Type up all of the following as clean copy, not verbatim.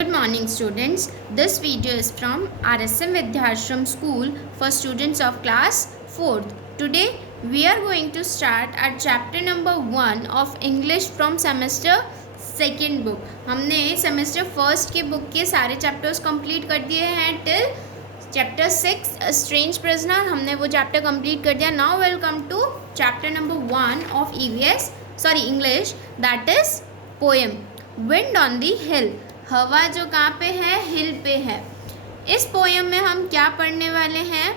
Good morning students. This video is from RSM Vidyashram School for students of class 4th. Today we are going to start our chapter number 1 of English from semester 2nd book. हमने semester 1st के book के सारे chapters complete कर दिए हैं till chapter 6 A Strange Prisoner. हमने वो chapter complete कर दिया. Now welcome to chapter number 1 of English, that is poem Wind on the Hill. हवा जो कहाँ पे है, हिल पे है. इस पोएम में हम क्या पढ़ने वाले हैं?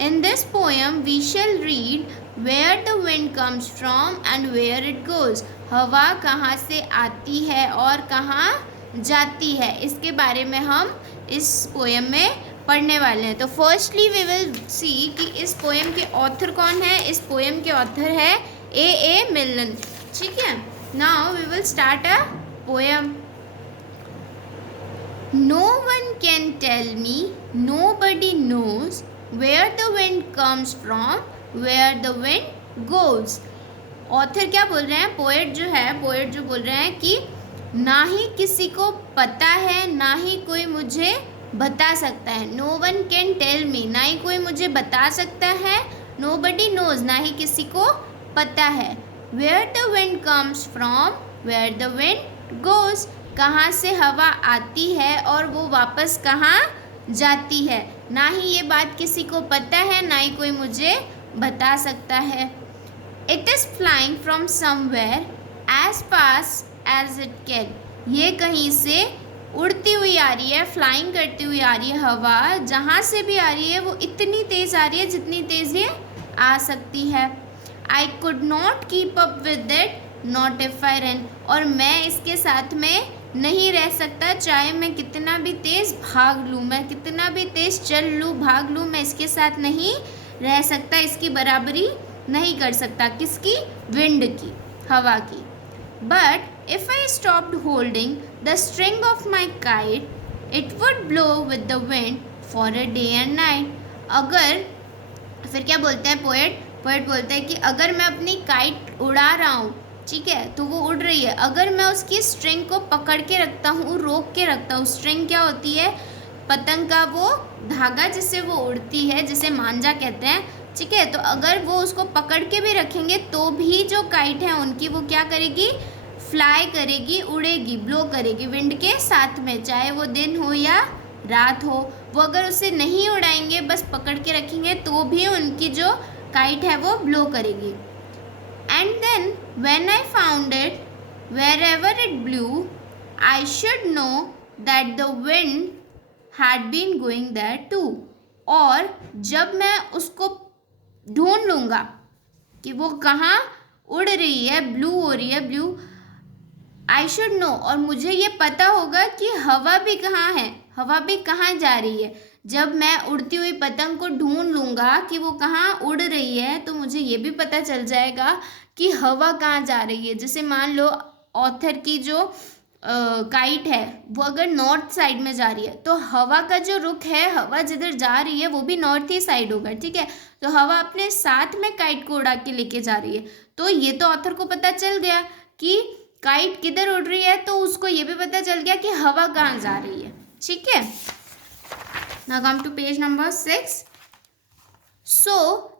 In this poem we shall read where the wind comes from and where it goes. हवा कहाँ से आती है और कहाँ जाती है, इसके बारे में हम इस पोएम में पढ़ने वाले हैं. तो फर्स्टली वी विल सी कि इस पोएम के ऑथर कौन है. इस पोएम के ऑथर है ए मिलन. ठीक है. Now we will start a poem. No one can tell me, nobody knows where the wind comes from, where the wind goes. Author क्या बोल रहे हैं? पोएट जो बोल रहे हैं कि ना ही किसी को पता है, ना ही कोई मुझे बता सकता है. No one can tell me, ना ही कोई मुझे बता सकता है. nobody knows, ना ही किसी को पता है. where the wind comes from, where the wind goes, कहाँ से हवा आती है और वो वापस कहाँ जाती है. ना ही ये बात किसी को पता है, ना ही कोई मुझे बता सकता है. It is flying from somewhere as fast as it can. ये कहीं से उड़ती हुई आ रही है, फ्लाइंग करती हुई आ रही है. हवा जहाँ से भी आ रही है वो इतनी तेज़ आ रही है जितनी तेज़ ये आ सकती है. I could not keep up with it not if I run. और मैं इसके साथ में नहीं रह सकता, चाहे मैं कितना भी तेज़ भाग लूँ, मैं कितना भी तेज़ चल लूँ, भाग लूँ, मैं इसके साथ नहीं रह सकता, इसकी बराबरी नहीं कर सकता. किसकी? विंड की, हवा की. But if I stopped holding the string of my kite it would blow with the wind for a day and night. अगर, फिर क्या बोलते हैं पोएट बोलते हैं कि अगर मैं अपनी काइट उड़ा रहा हूँ, ठीक है, तो वो उड़ रही है, अगर मैं उसकी स्ट्रिंग को पकड़ के रखता हूँ, रोक के रखता हूँ. स्ट्रिंग क्या होती है? पतंग का वो धागा जिससे वो उड़ती है, जिसे मांझा कहते हैं. ठीक है. तो अगर वो उसको पकड़ के भी रखेंगे तो भी जो काइट है उनकी, वो क्या करेगी? फ्लाई करेगी, उड़ेगी, ब्लो करेगी विंड के साथ में, चाहे वो दिन हो या रात हो. वो अगर उसे नहीं उड़ाएंगे, बस पकड़ के रखेंगे, तो भी उनकी जो काइट है वो ब्लो करेगी. And then when I found it, wherever it blew, I should know that the wind had been going there too. और जब मैं उसको ढूंढ लूँगा कि वो कहाँ उड़ रही है, ब्लू हो रही है, ब्लू, आई शुड नो, और मुझे ये पता होगा कि हवा भी कहाँ है, हवा भी कहाँ जा रही है. जब मैं उड़ती हुई पतंग को ढूंढ लूँगा कि वो कहाँ उड़ रही है, तो मुझे ये भी पता चल जाएगा कि हवा कहाँ जा रही है. जैसे मान लो ऑथर की जो काइट है वो अगर नॉर्थ साइड में जा रही है, तो हवा का जो रुख है, हवा जिधर जा रही है वो भी नॉर्थ ही साइड होगा. ठीक है. तो हवा अपने साथ में काइट को उड़ा के लेके जा रही है. तो ये तो ऑथर को पता चल गया कि काइट किधर उड़ रही है, तो उसको ये भी पता चल गया कि हवा कहाँ जा रही है. ठीक है. Now come to page number 6. So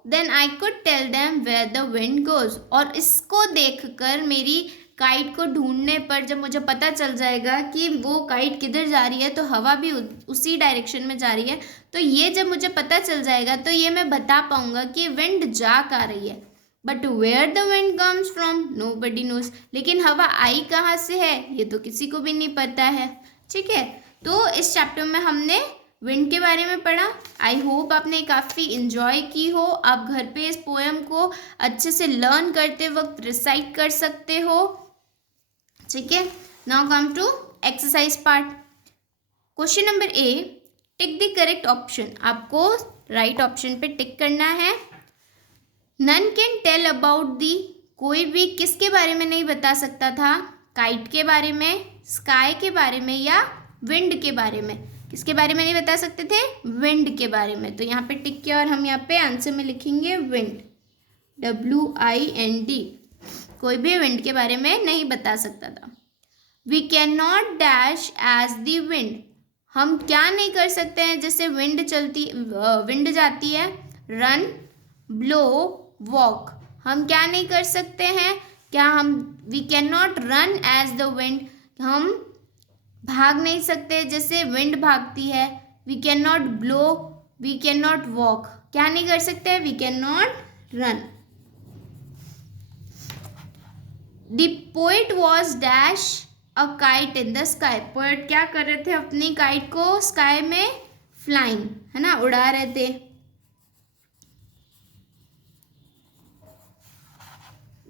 then I could tell them where the wind goes. और इसको देखकर, मेरी काइट को ढूंढने पर जब मुझे पता चल जाएगा कि वो काइट किधर जा रही है, तो हवा भी उसी डायरेक्शन में जा रही है, तो ये जब मुझे पता चल जाएगा तो ये मैं बता पाऊंगा कि विंड जा कहाँ रही है. But where the wind comes from nobody knows. लेकिन हवा आई कहाँ से है, ये तो किसी को भी नहीं पता है. ठीक है. तो इस चैप्टर में हमने विंड के बारे में पढ़ा. आई होप आपने काफ़ी इन्जॉय की हो. आप घर पे इस पोएम को अच्छे से लर्न करते वक्त रिसाइट कर सकते हो. ठीक है. Now come to exercise part. Question number A, tick the correct option. आपको राइट ऑप्शन पे टिक करना है. None can tell about the. कोई भी किसके बारे में नहीं बता सकता था? काइट के बारे में, स्काई के बारे में, या विंड के बारे में? किसके बारे में नहीं बता सकते थे? विंड के बारे में. तो यहाँ पे टिक किया और हम यहाँ पे आंसर में लिखेंगे विंड, WIND. कोई भी विंड के बारे में नहीं बता सकता था. We can not dash as the wind, हम क्या नहीं कर सकते हैं जैसे विंड जाती है, रन, ब्लो, वॉक, हम क्या नहीं कर सकते हैं, क्या हम, we can not run as the wind, हम भाग नहीं सकते जैसे विंड भागती है, we can not blow, we can not walk, क्या नहीं कर सकते, we can not run. The poet was dash a kite in the sky, poet क्या कर रहे थे, अपनी काइट को स्काई में फ्लाइंग, है ना, उड़ा रहे थे।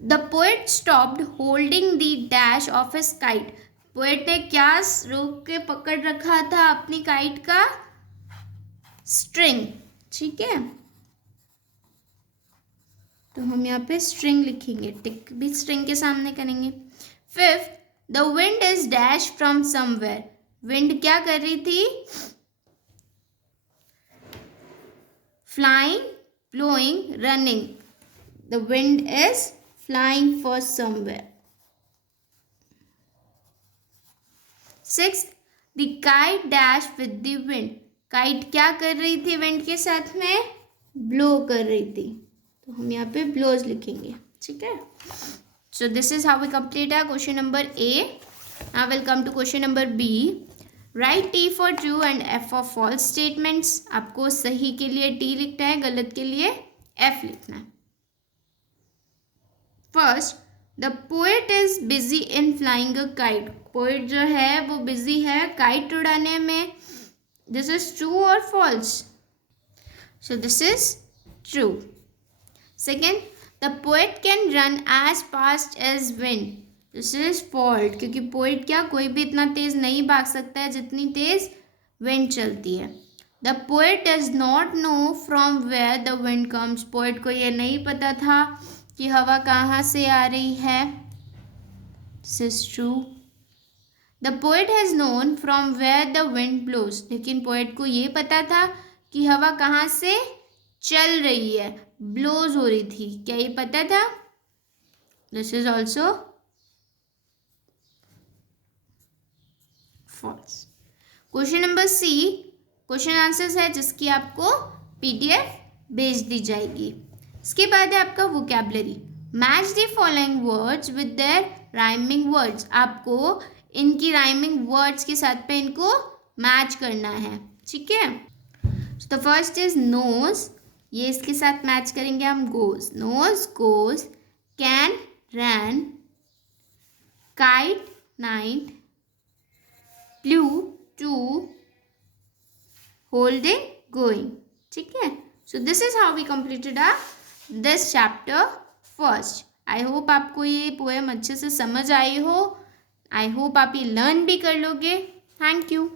The poet stopped holding the dash of his kite, poet ने क्या रोक के पकड़ रखा था अपनी काइट का, स्ट्रिंग, ठीक है, तो हम यहाँ पे स्ट्रिंग लिखेंगे, टिक भी स्ट्रिंग के सामने करेंगे। Fifth, the wind is dash from somewhere, wind क्या कर रही थी, flying, blowing, running, the wind is flying for somewhere. Sixth, the kite dash with the wind, kite क्या कर रही थी विंड के साथ में, ब्लो कर रही थी, तो हम यहाँ पे ब्लोज लिखेंगे, ठीक है। So this is how we complete our question number A. Now will come to question number B. Write T for true and F for false statements, आपको सही के लिए टी लिखना है, गलत के लिए एफ लिखना है। First, the poet is busy in flying a kite, poet जो है वो बिजी है काइट उड़ाने में, दिस इज ट्रू और false, so this is true. Second, the poet can run as fast as wind, this is fault, क्योंकि poet क्या कोई भी इतना तेज नहीं भाग सकता है जितनी तेज विंड चलती है। The poet does not know from where the wind comes, poet को ये नहीं पता था कि हवा कहाँ से आ रही है, this is true. The poet has known from where the wind blows, लेकिन पोएट को ये पता था कि हवा कहाँ से चल रही है, ब्लोज हो रही थी, क्या ये पता था, this is also false. Question number C question answers है जिसकी आपको पीडीएफ भेज दी जाएगी। इसके बाद है आपका vocabulary. Match the following words with their rhyming words, आपको इनकी राइमिंग वर्ड्स के साथ पे इनको मैच करना है, ठीक है। तो फर्स्ट इज नोज, ये इसके साथ मैच करेंगे हम, goes, knows goes, can ran, kite night, flew too, holding going, ठीक है। So this is how we completed this chapter first. I hope आपको ये पोएम अच्छे से समझ आई हो, आई होप आप ये लर्न भी कर लोगे। Thank you.